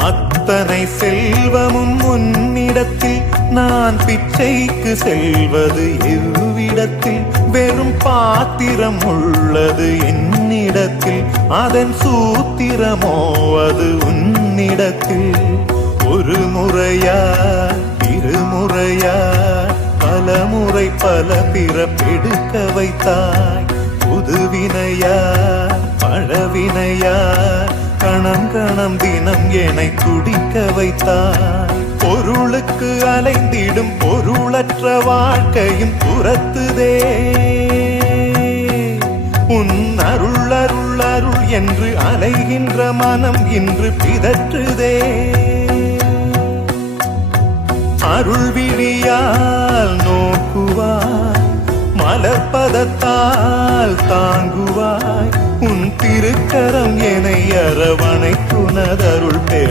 அத்தனை செல்வமும் உன்னிடத்தில், நான் பிச்சைக்கு செல்வது எவ்விடத்தில்? வெறும் பாத்திரம் உள்ளது என்னிடத்தில், அதன் சூத்திரமோ அது உன்னிடத்தில். ஒரு முறையா இருமுறையா பல முறை பல பிறப்பெடுக்க வைத்தாய். புதுவினையா பழவினையா கணம் கணம் தினம் என்னை துடிக்க வைத்தாய். பொருளுக்கு அலைந்திடும் பொருளற்ற வாழ்க்கையும் துரத்துதே. உன் அருள் அருள் அருள் என்று அலைகின்ற மனம் இன்று பிதற்றுதே. அருள் விழியால் நோக்குவாய், மலர்பதத்தால் தாங்குவாய். உன் திருக்கரம் என்னை அரவணைத்துனதருள் பெற